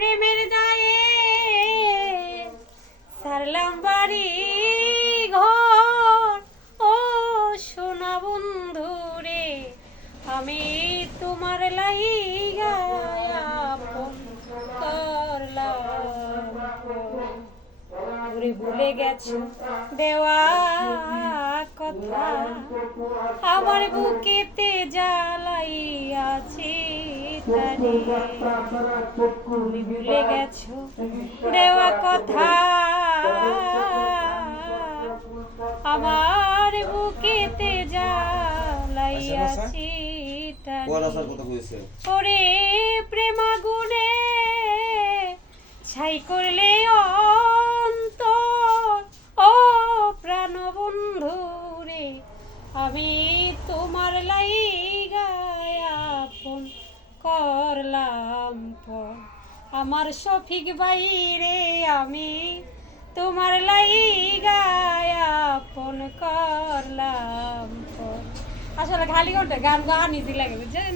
প্রেমের দায়ে সারলাম বাড়ি ঘর। ও সোনা বন্ধু রে, আমি তোমার লাইগা আপন করলাম পর। ওরে ভুলে গেছো দেওয়া কথা, আমার বুকেতে জ্বালাইয়াছি তারে। তুমি ভুলে গেছো দেওয়া কথা, আমার বুকেতে জ্বালাইয়াছি তারে। ওরে প্রেমাগুনে ছাই করলে অন্তর, ও প্রাণ বন্ধু রে, আমি তোমার লাইগা আপন করলাম পর। আমার শফিক ভাই রে, আমি তোমার লাইগা আপন করলাম পর। আসলে খালি গান গাওয়া নিজে লাগে, বুঝছেন।